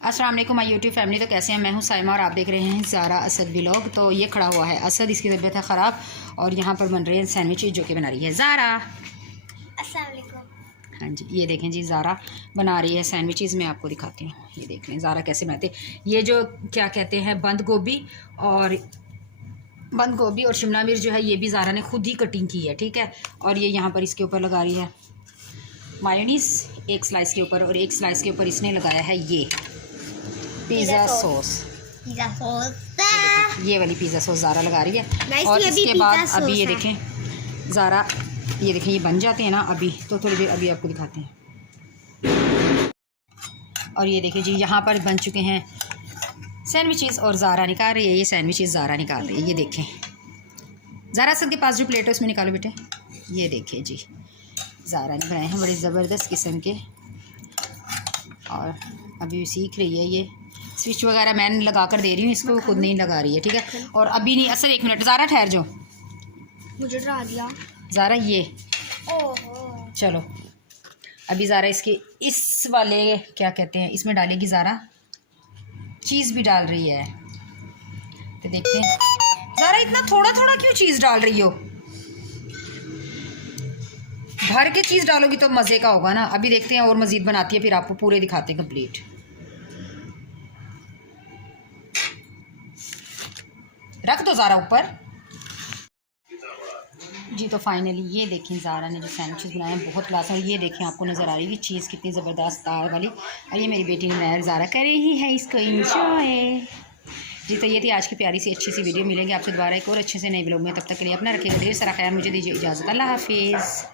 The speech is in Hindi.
अस्सलाम वालेकुम माय यूट्यूब फैमिली। तो कैसे हैं? मैं हूं साइमा और आप देख रहे हैं ज़ारा असद व्लॉग। तो ये खड़ा हुआ है असद, इसकी तबीयत है ख़राब और यहाँ पर बन रहे हैं सैंडविचेज जो कि बना रही है ज़ारा। अस्सलाम वालेकुम। हाँ जी, ये देखें जी, ज़ारा बना रही है सैंडविचेज़। मैं आपको दिखाती हूँ, ये देख लें ज़ारा कैसे बनाते हैं। ये जो क्या कहते हैं बंद गोभी और शिमला मिर्च जो है ये भी ज़ारा ने खुद ही कटिंग की है, ठीक है। और ये यहाँ पर इसके ऊपर लगा रही है मायोनीज़ एक स्लाइस के ऊपर, और एक स्लाइस के ऊपर इसने लगाया है ये पिज़्ज़ा सॉस। ये वाली पिज़्ज़ा सॉस ज़ारा लगा रही है। और इसके बाद अभी ये देखें ज़ारा, ये देखें ये बन जाते हैं ना अभी, तो थोड़ी देर अभी आपको दिखाते हैं। और ये देखें जी, यहाँ पर बन चुके हैं सैंडविचेस और ज़ारा निकाल रही है ये सैंडविचेस, ज़ारा निकाल रही है। ये देखें ज़ारा सब के पास जो प्लेट है उसमें निकालो बेटे। ये देखें जी, ज़ारा ने बनाए हैं बड़े ज़बरदस्त किस्म के, और अभी सीख रही है। ये स्विच वगैरह मैं लगा कर दे रही हूँ इसको, वो खुद नहीं लगा रही है, ठीक है। और अभी नहीं, असर एक मिनट ज़ारा ठहर जाओ, मुझे डरा दिया ज़ारा। ये ओहो, चलो अभी ज़ारा इसके इस वाले क्या कहते हैं इसमें डालेगी ज़ारा, चीज़ भी डाल रही है। तो देखते हैं ज़ारा इतना थोड़ा थोड़ा क्यों चीज़ डाल रही हो, भर के चीज़ डालोगी तो मज़े का होगा ना। अभी देखते हैं और मज़ीद बनाती है, फिर आपको पूरे दिखाते हैं कंप्लीट। रख दो ज़ारा ऊपर जी। तो फाइनली ये देखें ज़ारा ने जो सैंडविचेस बनाए हैं बहुत क्लास है। ये देखें आपको नज़र आ रही है चीज़ कितनी ज़बरदस्त दार वाली। और ये मेरी बेटी ने नया ज़ारा कर रही है इसको इंजॉय जी। तो ये थी आज की प्यारी सी अच्छी सी वीडियो। मिलेंगे आपसे दोबारा एक और अच्छे से नए व्लॉग में, तब तक के लिए अपना रखिएगा ढेर सारा ख्याल। मुझे दीजिए इजाज़त, अल्लाह हाफिज़।